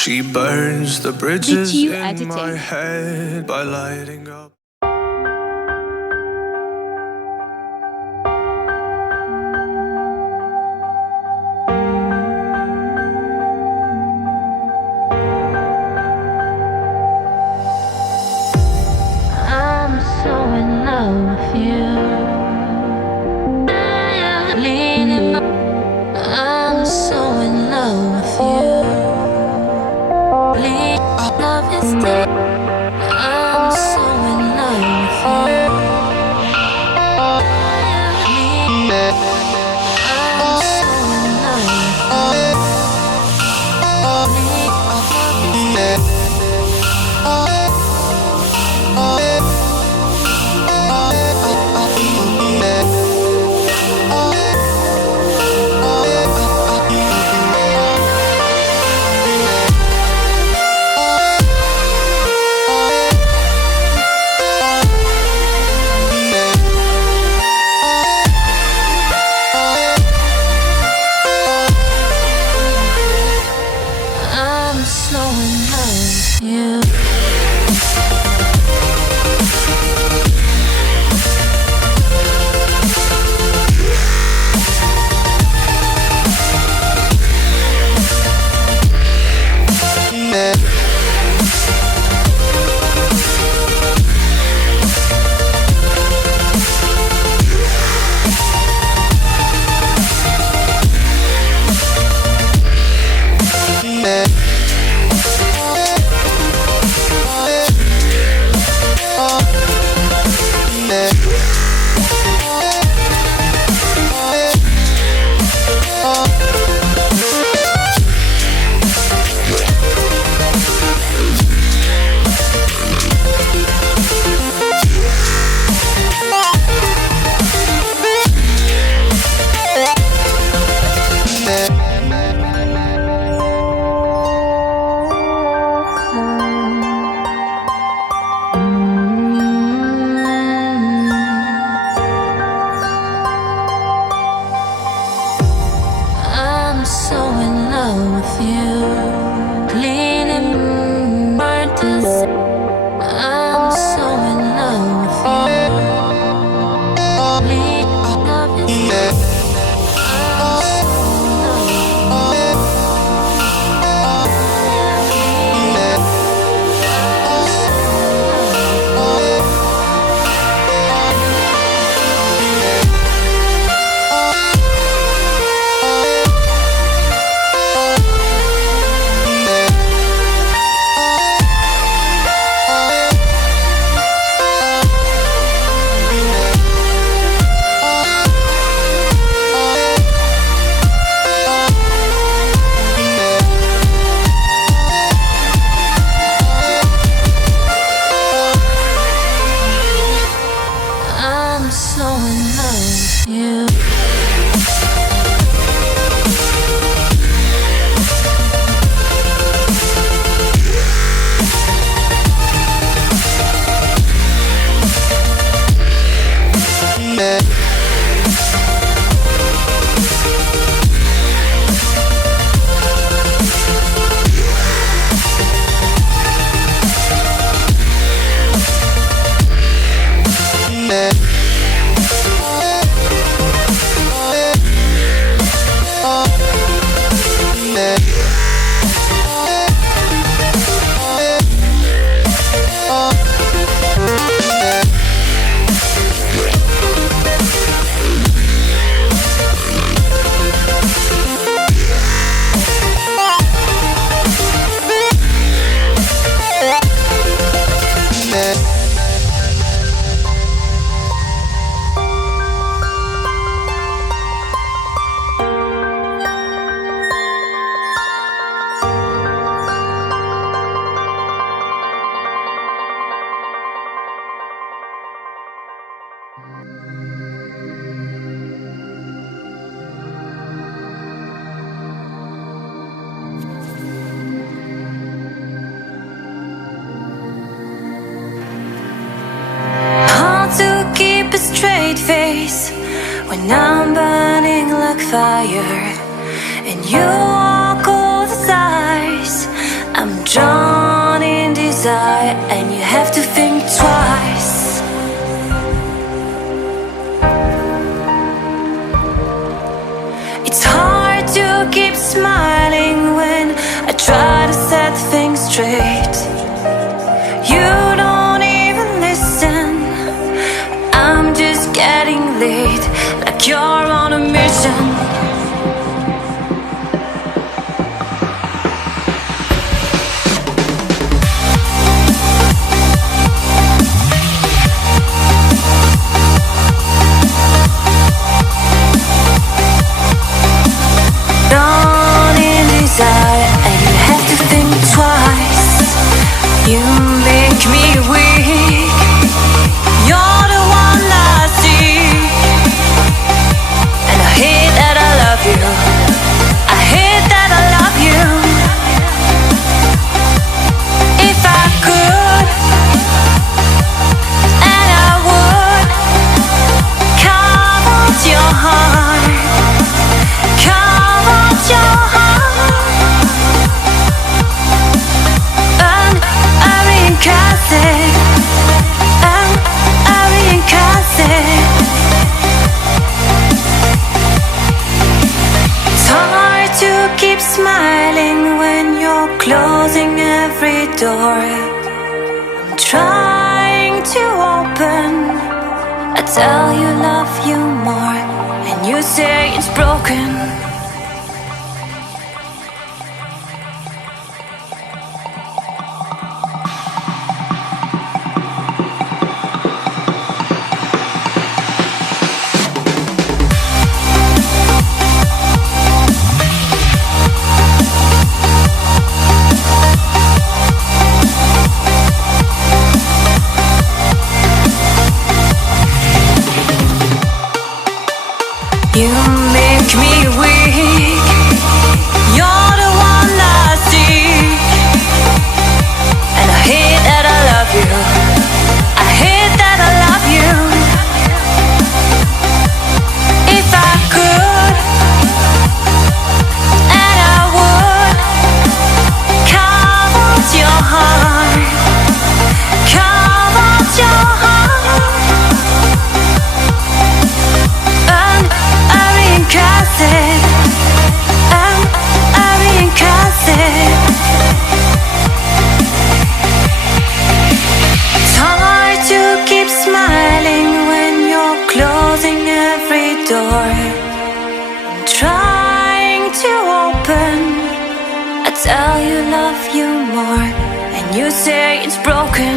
She burns the bridges you in agitate? my head by lighting up. I'm so in love with you. Leaning up. I'm so in love with you. Love is dead. I'm so in love with you. I'm so in love with you. I'm so in love with you. I'm so in love with you. Leaning burnt us. I'm so in love with you. Love is dead. I'm so in love with I'm so in love with you. Hard to keep a straight face when I'm burning like fire, and you walk all the sides. I'm drawn in desire, and you have to think twice. It's hard to keep smiling when I try to set things straight. You don't even listen. I'm just getting late, like you're on a mission. And you have to think twice. You make me weak. You're the one I see, and I hate that I love you. I hate that I love you. If I could, and I would, carve out your heart, carve out your heart. It's hard to keep smiling when you're closing every door. I'm trying to open. I tell you love you more, and you say it's broken. You make me weak. You're the one I see, and I hate that I love you. I hate that I love you. If I could, and I would, carve out your heart, carve out your heart. It's hard to keep smiling when you're closing every door. I'm trying to open. I tell you love you more, and you say it's broken.